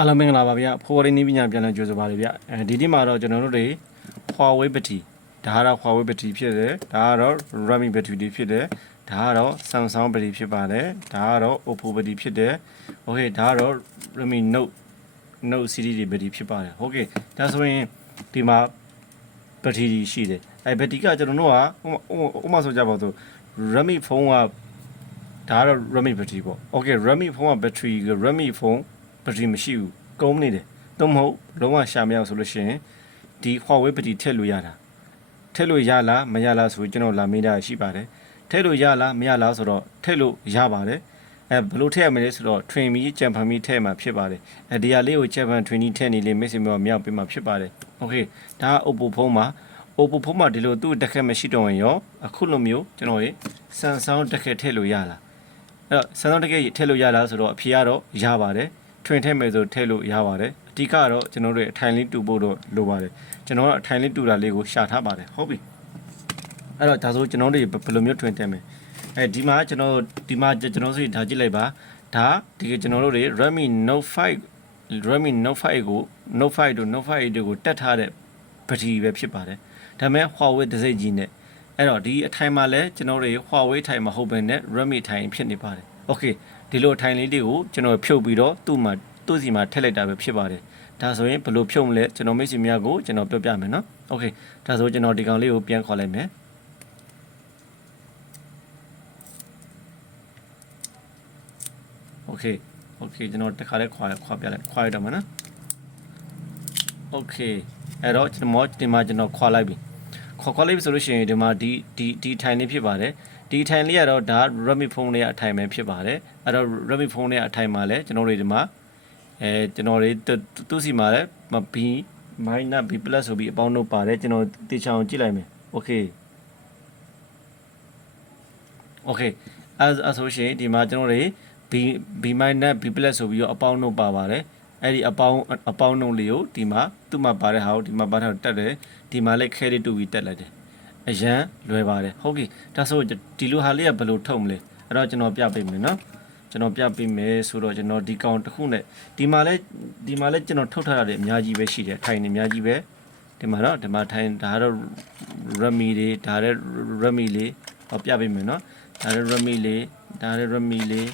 အားလုံးမင်္ဂလာပါဗျာဖိုးရီနီးပညာပြန်လည်ကြိုဆိုပါရဗျာအဲဒီနေ့မှာတော့ကျွန်တော်တို့တွေ Huawei ဘက်ထရီဒါကတော့ Huawei ဘက်ထရီဖြစ်တယ်ဒါကတော့ Redmi ဘက်ထရီတွေဖြစ်တယ်ဒါကတော့ Samsung ဘက်ထရီဖြစ်ပါတယ်ဒါကတော့ Oppo ဘက်ထရီဖြစ်တယ် Okay ဒါကတော့ Redmi Note Note series တွေဘက်ထရီဖြစ်ပါတယ် Okay ဒါဆိုရင်ဒီမှာဘက်ထရီရှိတယ်အဲဘက်ထရီကကျွန်တော်တို့ကဥပမာဆိုကြပါစို့ Redmi phone ကဒါကတော့ Redmi ဘက်ထရီပေါ့ Okay Redmi phone ကဘက်ထရီ Redmi phone ဘက်ထရီမရှိဘူးကုန်းနေတယ်တော့မဟုတ်လုံးဝရှာမရအောင်ဆိုလို့ရှိရင်ဒီ Huawei ဘက်ထရီထည့်လို့ရတာထည့်လို့ရလားမရလားဆိုရင်ကျွန်တော်လာမေးတာရှိပါတယ်ထည့်လို့ရလားမရလားဆိုတော့ထည့်လို့ရပါတယ်အဲဘယ်လိုထည့်ရမလဲဆိုတော့ train မီကြံဖန်မီထည့်မှာဖြစ်ပါတယ်အဲဒီဟာလေးကိုကြံဖန် training ထည့်နေလေ message မျိုးမြောက်ပေးမှာဖြစ်ပါတယ် okay ဒါက Oppo ဖုန်းမှာ Oppo ဖုန်းမှာဒီလိုသူ့တက်ခက်မရှိတော့ရင်ရောအခုလိုမျိုးကျွန်တော်ရေ Samsung တက်ခက်ထည့်လို့ရလားအဲ့တော့ Samsung တက်ခက်ထည့်လို့ရလားဆိုတော့အဖြေကတော့ရပါတယ် ထွင်ထည့်မယ်ဆိုထည့်လို့ရပါတယ်အဓိကတော့ကျွန်တော်တို့အထိုင်လေးတူဖို့တော့လိုပါတယ်ကျွန်တော်ကအထိုင်လေးတူတာလေးကိုရှာထားပါတယ်ဟုတ်ပြီအဲ့တော့ဒါဆိုကျွန်တော်တို့ဘယ်လိုမျိုးထွင်တက်မယ်အဲဒီမှာကျွန်တော်ဒီမှာကျွန်တော်ဆိုဒါကြည့်လိုက်ပါဒါဒီကကျွန်တော်တို့တွေ Redmi Note 5 Redmi Note 5ကို Note 5တို့ Note 5တို့ကိုတက်ထားတဲ့ဘက်ထရီပဲဖြစ်ပါတယ်ဒါပေမဲ့ Huawei တစ်စိတ်ကြီးနဲ့အဲ့တော့ဒီအထိုင်မှာလဲကျွန်တော်တို့ Huawei ထိုင်မဟုတ်ဘဲနဲ့ Redmi ထိုင်ဖြစ်နေပါတယ် Okay ဒီလိုအထိုင်လေးတွေကိုကျွန်တော်ဖြုတ်ပြီးတော့သူ့မှာသူ့စီမှာထည့်လိုက်တာပဲဖြစ်ပါတယ်ဒါဆိုရင်ဘယ်လိုဖြုတ်မလဲကျွန်တော်မိတ်ဆွေများကိုကျွန်တော်ပြောပြမယ်နော် Okay ဒါဆိုကျွန်တော်ဒီကောင်လေးကိုပြန်ခေါ်လိုက်မယ် Okay Okay ကျွန်တော်တစ်ခါလေးခွာခွာပြလိုက်ခွာရတော့မယ်နော် Okay အဲ့တော့ကျွန်တော်ဒီမှာကျွန်တော်ခွာလိုက်ပြီခွာခွာလိုက်ပြီဆိုလို့ရှိရင်ဒီမှာဒီဒီဒီထိုင်လေးဖြစ်ပါတယ် ဒီထိုင်လေးကတော့ဒါ Redmi phone လေးအထိုင်ပဲဖြစ်ပါတယ်အဲ့တော့ Redmi phone လေးအထိုင်မှာလဲကျွန်တော်တို့ဒီမှာအဲကျွန်တော်တွေသူ့စီမှာလဲ B minus B+ ဆိုပြီးအပေါင်းတို့ပါတယ်ကျွန်တော်တေချာအောင်ကြည့်လိုက်မယ် Okay Okay အဲအဆိုရှင်ဒီမှာကျွန်တော်တွေ B B minus B+ ဆိုပြီးတော့အပေါင်းတို့ပါပါတယ်အဲ့ဒီအပေါင်းအပေါင်းနှုတ်လေးကိုဒီမှာသူ့မှာပါတဲ့ဟာကိုဒီမှာပါတဲ့တက်တယ်ဒီမှာလည်းခဲလေးတူပြီးတက်လိုက်တယ် အရန်လွယ်ပါတယ်ဟုတ်ပြီဒါဆိုဒီလိုဟာလေးကဘယ်လိုထုတ်မလဲအဲ့တော့ကျွန်တော်ပြပေးမယ်နော်ကျွန်တော်ပြပေးမယ်ဆိုတော့ကျွန်တော်ဒီကောင်တစ်ခုနဲ့ဒီမှာလဲဒီမှာလဲကျွန်တော်ထုတ်ထားတာတွေအများကြီးပဲရှိတယ်ထိုင်နေအများကြီးပဲဒီမှာတော့ဒီမှာထိုင်ဒါကတော့ Redmi တွေဒါလည်း Redmi လေးဟောပြပေးမယ်နော်ဒါလည်း Redmi လေးဒါလည်း Redmi လေး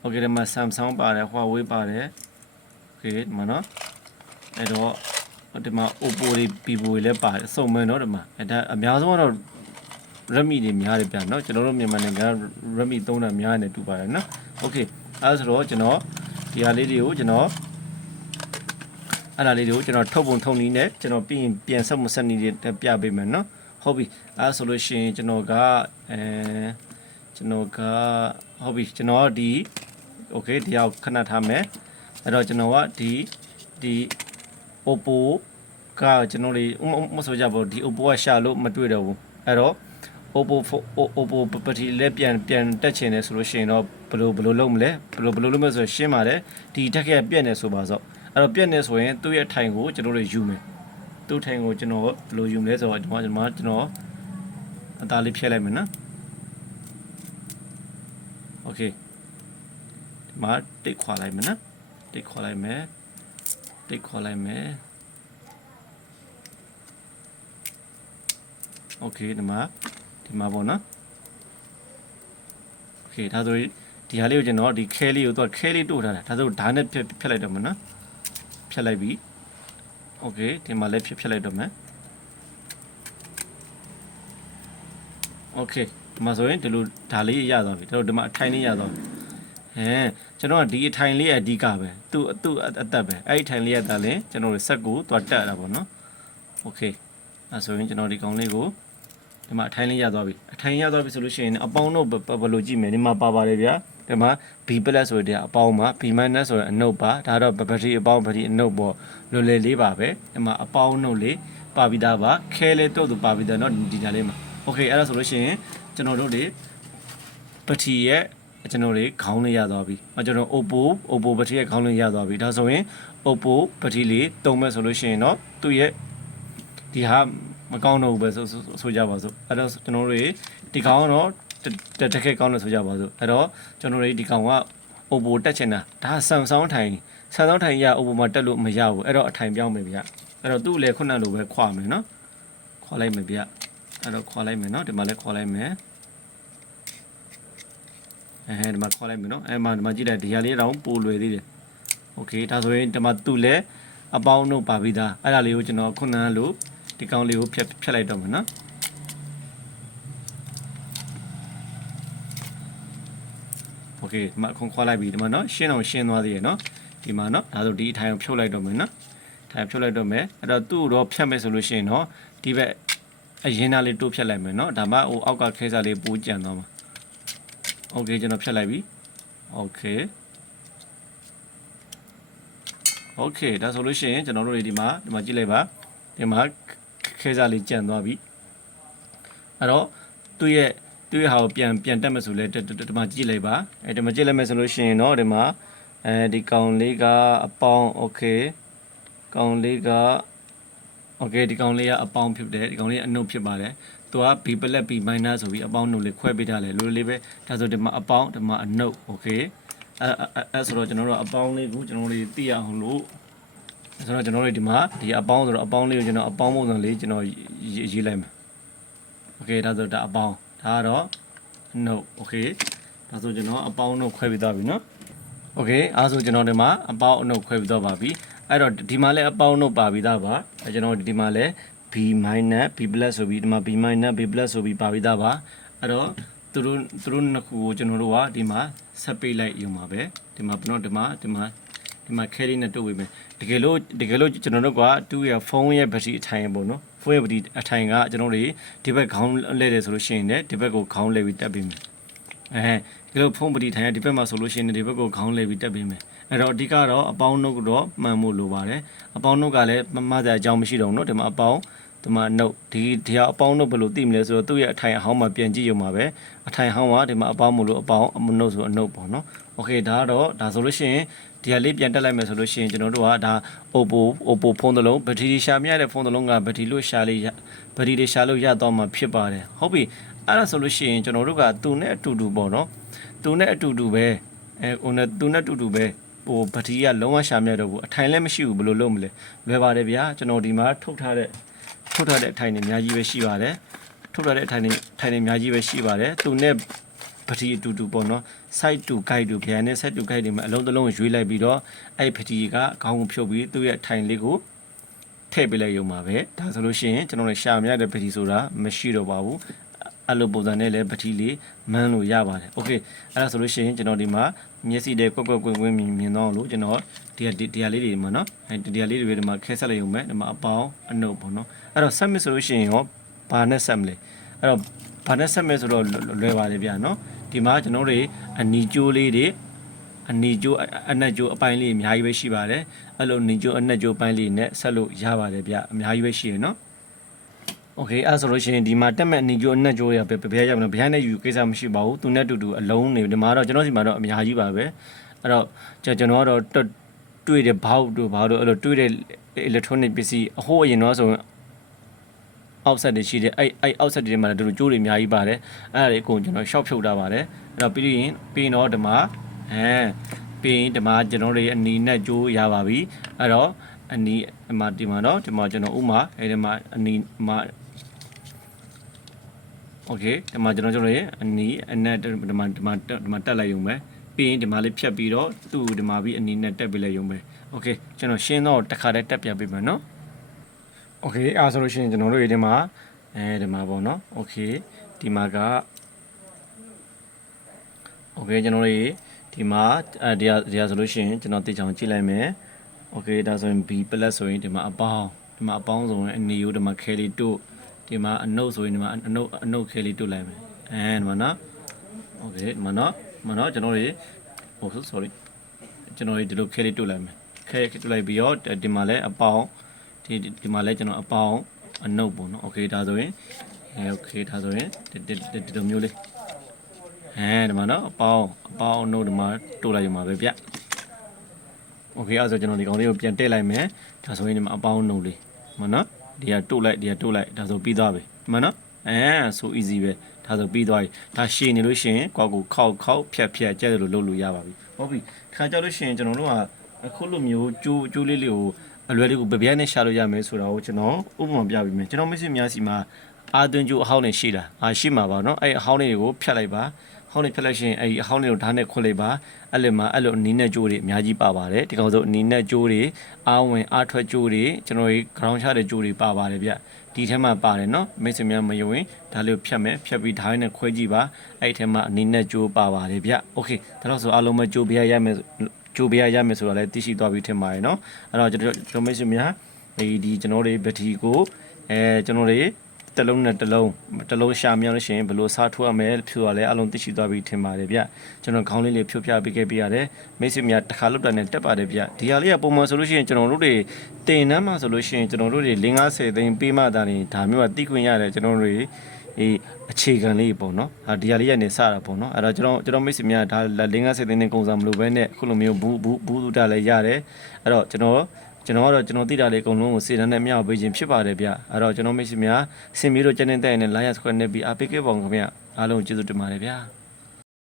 โอเคဒီမှာ Samsung ပါတယ် Huawei ပါတယ်โอเคဒီမှာနော်အဲ့တော့ ဒီမှာ Oppo တွေ Vivo တွေလည်းပါတယ်အစုံပဲเนาะဒီမှာအဲဒါအများဆုံးကတော့ Redmi တွေများတယ်ဗျာเนาะကျွန်တော်တို့မြန်မာနိုင်ငံက Redmi သုံးတာများနေတူပါတယ်เนาะโอเคအဲဆိုတော့ကျွန်တော်ဒီဟာလေးတွေကိုကျွန်တော်အဲ့ဒါလေးတွေကိုကျွန်တော်ထုတ်ပုံထုတ်နည်းနဲ့ကျွန်တော်ပြင်ပြန်ဆက်မဆက်နည်းတွေပြပေးမယ်เนาะဟုတ်ပြီအဲဆိုလို့ရှိရင်ကျွန်တော်ကအဲကျွန်တော်ကဟုတ်ပြီကျွန်တော်ဒီ โอเคဒီအောင်ခဏထားမယ်အဲ့တော့ကျွန်တော်ကဒီဒီ Oppo ကကျွန်တော်လေးမဆိုကြဘူးဒီ Oppo ကရှာလို့မတွေ့တော့ဘူးအဲ့တော့ Oppo Oppo ပတိလည်းပြန်ပြန်တက်ချင်တယ်ဆိုလို့ရှိရင်တော့ဘယ်လိုဘယ်လိုလုပ်မလဲဘယ်လိုဘယ်လိုလုပ်မလဲဆိုရှင်းပါတယ်ဒီတက်ကက်ပြက်နေဆိုပါဆိုအဲ့တော့ပြက်နေဆိုရင်သူ့ရဲ့ထိုင်ကိုကျွန်တော်တို့ယူမယ်သူ့ထိုင်ကိုကျွန်တော်ဘယ်လိုယူမလဲဆိုတော့ဒီမှာကျွန်တော်ကျွန်တော်အသားလေးဖြည့်လိုက်မယ်နော် Okay ဒီမှာတိတ်ခွာလိုက်မယ်နော်တိတ်ခွာလိုက်မယ် တိတ်ခွာလိုက်မယ်โอเคဒီမှာဒီမှာပေါ့နော်โอเคဒါဆိုဒီဟာလေးကိုကျွန်တော်ဒီခဲလေးကိုသူကခဲလေးတို့ထားတာဒါဆိုဓာတ်နဲ့ဖြတ်ဖြတ်လိုက်တော့မယ်နော်ဖြတ်လိုက်ပြီโอเคဒီမှာလည်းဖြတ်ဖြတ်လိုက်တော့မယ်โอเคဒီမှာဆိုရင်ဒီလိုဓာတ်လေးရသွားပြီတို့ဒီမှာအထိုင်လေးရသွားပြီ ဟဲကျွန်တော်ကဒီအထိုင်လေးအဓိကပဲသူ့သူ့အသက်ပဲအဲ့ဒီထိုင်လေးရတာလဲကျွန်တော်တို့ဆက်ကိုသွားတက်တာပေါ့နော်โอเคအဲဆိုရင်ကျွန်တော်ဒီကောင်လေးကိုဒီမှာအထိုင်လေးရသွားပြီအထိုင်ရသွားပြီဆိုလို့ရှိရင်အပေါင်းတို့ဘယ်လိုကြည့်မယ်ဒီမှာပါပါတယ်ဗျာဒီမှာ B+ ဆိုတဲ့အပေါင်းမှာ B- ဆိုတဲ့အနုပ်ပါဒါတော့ဘက်ထရီအပေါင်းဘက်ထရီအနုပ်ပေါ့လွယ်လွယ်လေးပါပဲဒီမှာအပေါင်းနှုတ်လေးပါပြီးသားပါခဲလေးတော့သူပါပြီးသားเนาะဒီညာလေးမှာโอเคအဲ့ဒါဆိုလို့ရှိရင်ကျွန်တော်တို့တွေပတိရဲ့ ကျွန်တော်တွေခေါင်းလေးရသွားပြီ။အကျွန်တော် Oppo Oppo ပတိရဲ့ခေါင်းလေးရသွားပြီ။ဒါဆိုရင် Oppo ပတိလေးတုံးမဲ့ဆိုလို့ရှိရင်တော့သူ့ရဲ့ဒီဟာမကောင်းတော့ဘူးပဲဆိုဆိုဆိုကြပါစို့။အဲ့တော့ကျွန်တော်တွေဒီကောင်ကတော့တတကယ်ကောင်းလို့ဆိုကြပါစို့။အဲ့တော့ကျွန်တော်တွေဒီကောင်က Oppo တက်ချင်တာဒါ Samsung ထိုင်ဆန်ဆောင်ထိုင်ရဥပမာတက်လို့မရဘူးအဲ့တော့အထိုင်ပြောင်းမယ်ဗျအဲ့တော့သူ့လည်းခုနလိုပဲခွာမယ်နော်ခွာလိုက်မယ်ဗျအဲ့တော့ခွာလိုက်မယ်နော်ဒီမှာလည်းခွာလိုက်မယ် အဲဒီမှာခွာလိုက်မယ်နော်အဲမှာဒီမှာကြည့်လိုက်ဒီဟာလေးတော့ပိုလွယ်သေးတယ်โอเคဒါဆိုရင်ဒီမှာသူ့လည်းအပေါင်းတို့ပါပြီးသားအဲ့ဒါလေးကိုကျွန်တော်ခုနလိုဒီကောင်လေးကိုဖြတ်ဖြတ်လိုက်တော့မယ်နော် โอเคဒီမှာအခုခွာလိုက်ပြီဒီမှာเนาะရှင်းအောင်ရှင်းသွားသေးရယ်เนาะဒီမှာเนาะဒါဆိုဒီအထိုင်ကိုဖြုတ်လိုက်တော့မယ်เนาะထိုင်ဖြုတ်လိုက်တော့မယ်အဲ့တော့သူ့တော့ဖြတ်မယ်ဆိုလို့ရှိရင်เนาะဒီဘက်အရင်သားလေးတိုးဖြတ်လိုက်မယ်เนาะဒါမှဟိုအောက်ကခဲစားလေးပိုးကြံသွားမှာ โอเคကျွန်တော်ဖြတ်လိုက်ပြီโอเคโอเคဒါဆိုလို့ရှိရင်ကျွန်တော်တို့တွေဒီမှာဒီမှာကြည့်လိုက်ပါဒီမှာခဲစားလေးကြံသွားပြီအဲ့တော့သူ့ရဲ့သူ့ရဲ့ဟာကိုပြန်ပြန်တက်မယ်ဆိုလဲဒီမှာကြည့်လိုက်ပါအဲဒီမှာကြည့်လိုက်မယ်ဆိုလို့ရှိရင်တော့ဒီမှာအဲဒီကောင်လေးကအပေါင်းโอเคကောင်လေးကโอเคဒီကောင်လေးကအပေါင်းဖြစ်တယ်ဒီကောင်လေးကအနှုတ်ဖြစ်ပါတယ် သူက b ပလက် b မိုင်းနာဆိုပြီးအပေါင်းနှုတ်လေးခွဲပေးထားတယ်လိုလိုလေးပဲဒါဆိုဒီမှာအပေါင်းဒီမှာအနှုတ်โอเคအဲအဲဆိုတော့ကျွန်တော်တို့အပေါင်းလေးကိုကျွန်တော်တို့သိရအောင်လို့ဆိုတော့ကျွန်တော်တို့ဒီမှာဒီအပေါင်းဆိုတော့အပေါင်းလေးကိုကျွန်တော်အပေါင်းပုံစံလေးကျွန်တော်ရေးလိုက်မယ်โอเคဒါဆိုဒါအပေါင်းဒါကတော့ no okay ဒါဆိုကျွန်တော်အပေါင်းနှုတ်ခွဲပြီးသားပြီเนาะ okay အားဆိုကျွန်တော်ဒီမှာအပေါင်းအနှုတ်ခွဲပြီးတော့ပါပြီအဲ့တော့ဒီမှာလည်းအပေါင်းနှုတ်ပါပြီးသားပါအဲကျွန်တော်ဒီမှာလည်း b minus b plus ဆိုပြီးဒီမှာ b minus b plus ဆိုပြီးပါပြီးသားပါအဲ့တော့သူတို့သူတို့နှစ်ခုကိုကျွန်တော်တို့ကဒီမှာဆက်ပေးလိုက်ယူမှာပဲဒီမှာကျွန်တော်ဒီမှာဒီမှာဒီမှာ carry နဲ့တုပ်ဝေးမယ်တကယ်လို့တကယ်လို့ကျွန်တော်တို့ကသူ့ရဲ့ဖုန်းရဲ့ဘက်ထရီအထိုင်ပေါ့နော်ဖုန်းရဲ့ဘက်ထရီအထိုင်ကကျွန်တော်တို့ဒီဘက်ခေါင်းလဲတယ်ဆိုလို့ရှိရင်လည်းဒီဘက်ကိုခေါင်းလဲပြီးတက်ပေးမယ်အဲဒီလိုဖုန်းပတိထိုင်ရဒီဘက်မှာဆိုလို့ရှိရင်ဒီဘက်ကိုခေါင်းလဲပြီးတက်ပေးမယ်အဲ့တော့အဓိကတော့အပေါင်းနှုတ်ကတော့မှန်ဖို့လိုပါတယ်အပေါင်းနှုတ်ကလည်းမမစရာအကြောင်းမရှိတော့ဘူးเนาะဒီမှာအပေါင်း ဒီမှာ note ဒီဒီဟာအပေါင်းတို့ဘယ်လိုသိမလဲဆိုတော့သူ့ရဲ့အထိုင်အဟောင်းမှာပြန်ကြည့်ရုံပါပဲအထိုင်ဟောင်းကဒီမှာအပေါင်းမလို့အပေါင်း note ဆိုအ note ပေါ့နော် okay ဒါတော့ဒါဆိုလို့ရှိရင်ဒီဟာလေးပြန်တက်လိုက်မယ်ဆိုလို့ရှိရင်ကျွန်တော်တို့ကဒါ Oppo Oppo ဖုန်းတစ်လုံးဘက်ထရီရှာမြရတဲ့ဖုန်းတစ်လုံးကဘက်ထရီလို့ရှာလေးဘက်ထရီတွေရှာလို့ရတော့မှဖြစ်ပါတယ်ဟုတ်ပြီအဲ့ဒါဆိုလို့ရှိရင်ကျွန်တော်တို့ကသူနဲ့အတူတူပေါ့နော်သူနဲ့အတူတူပဲအဲဟိုနဲ့သူနဲ့အတူတူပဲဟိုဘက်ထရီကလုံးဝရှာမြတ်တော့ဘူးအထိုင်လည်းမရှိဘူးဘယ်လိုလုပ်မလဲလွယ်ပါတယ်ဗျာကျွန်တော်ဒီမှာထုတ်ထားတဲ့ ထုတ်ထားတဲ့အထိုင်တွေအများကြီးပဲရှိပါတယ်ထုတ်ထားတဲ့အထိုင်တွေထိုင်တွေအများကြီးပဲရှိပါတယ်သူနဲ့ပတိအတူတူပေါ့နော် site to guide တို့ဗျာနဲ့ site to guide တွေမှာအလုံးတစ်လုံးရွေးလိုက်ပြီးတော့အဲ့ပတိကအကောင်းကိုဖြုတ်ပြီးသူ့ရဲ့ထိုင်လေးကိုထည့်ပေးလိုက်ရုံပါပဲဒါဆိုလို့ရှိရင်ကျွန်တော်တို့ရှာမရတဲ့ပတိဆိုတာမရှိတော့ပါဘူး အဲ့လိုပုံစံနဲ့လည်းပတိလေးမန်းလို့ရပါတယ်โอเคအဲ့ဒါဆိုလို့ရှိရင်ကျွန်တော်ဒီမှာမျက်စိတဲ့ကွက်ကွက်ကွင်းကွင်းမြင်မြင်တော့လို့ကျွန်တော်ဒီဒီဒီဟာလေးတွေမှာနော်အဲဒီဟာလေးတွေဒီမှာခဲဆက်လိုက်ရုံပဲဒီမှာအပေါင်းအနှုတ်ပေါ့နော်အဲ့တော့ဆက်မဆိုလို့ရှိရင်ရောဘာနဲ့ဆက်မလဲအဲ့တော့ဘာနဲ့ဆက်မလဲဆိုတော့လွယ်ပါတယ်ဗျာနော်ဒီမှာကျွန်တော်တို့အနီကျိုးလေးတွေအနီကျိုးအနက်ကျိုးအပိုင်းလေးအများကြီးပဲရှိပါတယ်အဲ့လိုနီကျိုးအနက်ကျိုးပိုင်းလေးနဲ့ဆက်လို့ရပါတယ်ဗျအများကြီးပဲရှိရနော် Okay အဲ့ဆိုလို့ရှိရင်ဒီမှာတက်မဲ့အနေကျိုးအနှက်ကျိုးရပဲဘယ်ရောက်မလဲဘယ်နဲ့ယူကိစ္စမရှိပါဘူးသူနဲ့တူတူအလုံးနေဒီမှာတော့ကျွန်တော်စီမှာတော့အများကြီးပါပဲအဲ့တော့ကျွန်တော်ကတော့တွေ့တဲ့ဘောက်တို့ဘာတို့အဲ့လိုတွေ့တဲ့ electronic ပစ္စည်းအဟိုးအရင်တော့ဆိုရင် offset တွေရှိတယ်အဲ့အဲ့ offset တွေမှာလည်းတို့ကျိုးတွေအများကြီးပါတယ်အဲ့ဒါတွေအကုန်ကျွန်တော် short ဖြုတ်ထားပါတယ်အဲ့တော့ပြီးရင်ပြီးတော့ဒီမှာအဲပြီးရင်ဒီမှာကျွန်တော်တွေအနီနဲ့ကျိုးရပါပြီအဲ့တော့အနီအမဒီမှာတော့ဒီမှာကျွန်တော်ဥမာအဲဒီမှာအနီမှာ โอเคဒီမှာကျွန်တော်ကျွန်တော်ရဲ့အနီအနက်ဒီမှာဒီမှာဒီမှာတက်လိုက်ရုံပဲပြီးရင်ဒီမှာလေးဖြတ်ပြီးတော့သူ့ဒီမှာပြီးအနီနဲ့တက်ပြီးလိုက်ရုံပဲโอเคကျွန်တော်ရှင်းတော့တစ်ခါတည်းတက်ပြပေးမယ်နော် โอเคအားဆိုလို့ရှိရင်ကျွန်တော်တို့ဒီမှာအဲဒီမှာပေါ့နော်โอเคဒီမှာကโอเคကျွန်တော်တို့ဒီမှာအဲဒီဒီဆိုလို့ရှိရင်ကျွန်တော်တိကျအောင်ကြည့်လိုက်မယ်โอเคဒါဆိုရင် B+ ဆိုရင်ဒီမှာအပေါင်းဒီမှာအပေါင်းဆိုရင်အနေရိုးဒီမှာခဲလေးတို့ ဒီမှာအနုပ်ဆိုရင်ဒီမှာအနုပ်အနုပ်ခဲလေးတို့လိုက်မယ်အဲဒီမှာနော်โอเคဒီမှာနော်ဒီမှာနော်ကျွန်တော်တို့ဟို sorry ကျွန်တော်ဒီလိုခဲလေးတို့လိုက်မယ်ခဲတို့လိုက်ပြီးတော့ဒီမှာလည်းအပေါင်း ဒီဒီမှာလဲကျွန်တော်အပေါင်းအနုပ်ပေါ့နော်โอเคဒါဆိုရင်အဲโอเคဒါဆိုရင်ဒီဒီဒီလိုမျိုးလေးအဲဒီမှာနော်အပေါင်းအပေါင်းအနုပ်ဒီမှာတိုးလိုက်ရမှာပဲဗျโอเคအဲ့ဆိုကျွန်တော်ဒီကောင်လေးကိုပြန်တက်လိုက်မယ်ဒါဆိုရင်ဒီမှာအပေါင်းအနုပ်လေးမနော် ဒီကတိုးလိုက်ဒီကတိုးလိုက်ဒါဆိုပြီးသွားပြီမနော်အဲဆို easy ပဲဒါဆိုပြီးသွားပြီဒါရှည်နေလို့ရှိရင်ကိုယ့်ကိုခောက်ခောက်ဖြတ်ဖြတ်ကျဲတယ်လို့လုပ်လို့ရပါပြီဟုတ်ပြီခါကြလို့ရှိရင်ကျွန်တော်တို့က အခုလိုမျိုးကျိုးကျိုးလေးလေးကိုအလွယ်တကူဗပြဲနဲ့ရှာလို့ရမယ်ဆိုတာကိုကျွန်တော်ဥပမာပြပေးမယ်ကျွန်တော်မိတ်ဆွေများစီမှာအာသွင်းကျိုးအဟောင်းနေရှိတာအာရှိမှာပါเนาะအဲ့အဟောင်းတွေကိုဖြတ်လိုက်ပါ ဟောင်းနေဖြတ်လိုက်ရှင်အဲ့ဒီအဟောင်းတွေကိုဓာတ်နဲ့ခွက်လိုက်ပါအဲ့လိုမှာအဲ့လိုအနီးနဲ့ကျိုးတွေအများကြီးပါပါတယ်ဒီကောင်ဆိုအနီးနဲ့ကျိုးတွေအာဝင်အာထွက်ကျိုးတွေကျွန်တော်ဒီ ground ချတဲ့ကျိုးတွေပါပါတယ်ဗျဒီထဲမှာပါတယ်เนาะမိတ်ဆွေများမယုံရင်ဒါလေးကိုဖြတ်မယ်ဖြတ်ပြီးဓာတ်နဲ့ခွဲကြည့်ပါအဲ့ဒီထဲမှာအနီးနဲ့ကျိုးပါပါတယ်ဗျโอเคဒါတော့ဆိုအားလုံးပဲကျိုးပြရရမယ် ကြိုးပြရရမယ်ဆိုတော့လည်းသိရှိသွားပြီထင်ပါတယ်เนาะအဲ့တော့ကျွန်တော်ကျွန်တော်မိတ်ဆွေများဒီဒီကျွန်တော်တွေဗတီကိုအဲကျွန်တော်တွေ တစ်လုံးနဲ့တစ်လုံးတစ်လုံးရှာမြောင်းလို့ရှိရင်ဘယ်လိုစားထိုးရမလဲဖြစ်သွားလဲအလုံးသိရှိသွားပြီထင်ပါတယ်ဗျကျွန်တော်ခေါင်းလေးလေးဖြိုးပြပေးခဲ့ပြရတယ်မိတ်ဆွေများတစ်ခါလုတ်တာနဲ့တက်ပါတယ်ဗျဒီဟာလေးကပုံမှန်ဆိုလို့ရှိရင်ကျွန်တော်တို့တွေတင်နှမ်းမှဆိုလို့ရှိရင်ကျွန်တော်တို့တွေ50သိန်းပေးမှသာရင်ဒါမျိုးကတိခွင့်ရတယ်ကျွန်တော်တို့တွေအေးအခြေခံလေးပေါ့နော်ဟာဒီဟာလေးကနေစတာပေါ့နော်အဲ့တော့ကျွန်တော်ကျွန်တော်မိတ်ဆွေများဒါ50သိန်းနဲ့ကုန်စားမလို့ပဲနဲ့အခုလိုမျိုးဘူးဘူးဘူးတာလည်းရတယ်အဲ့တော့ကျွန်တော် ကျွန်တော်ကတော့ကျွန်တော်သိတာလေးအကုန်လုံးကိုစေတန်းနဲ့မျှဝေပေးခြင်းဖြစ်ပါတယ်ဗျအဲ့တော့ကျွန်တော်မိတ်ဆွေများစင်မီတို့ကျန်နေတဲ့နဲ့လာရစခွက်နဲ့ပြီးအပိကေပေါင်ခင်ဗျအားလုံးကျေးဇူးတင်ပါတယ်ဗျာ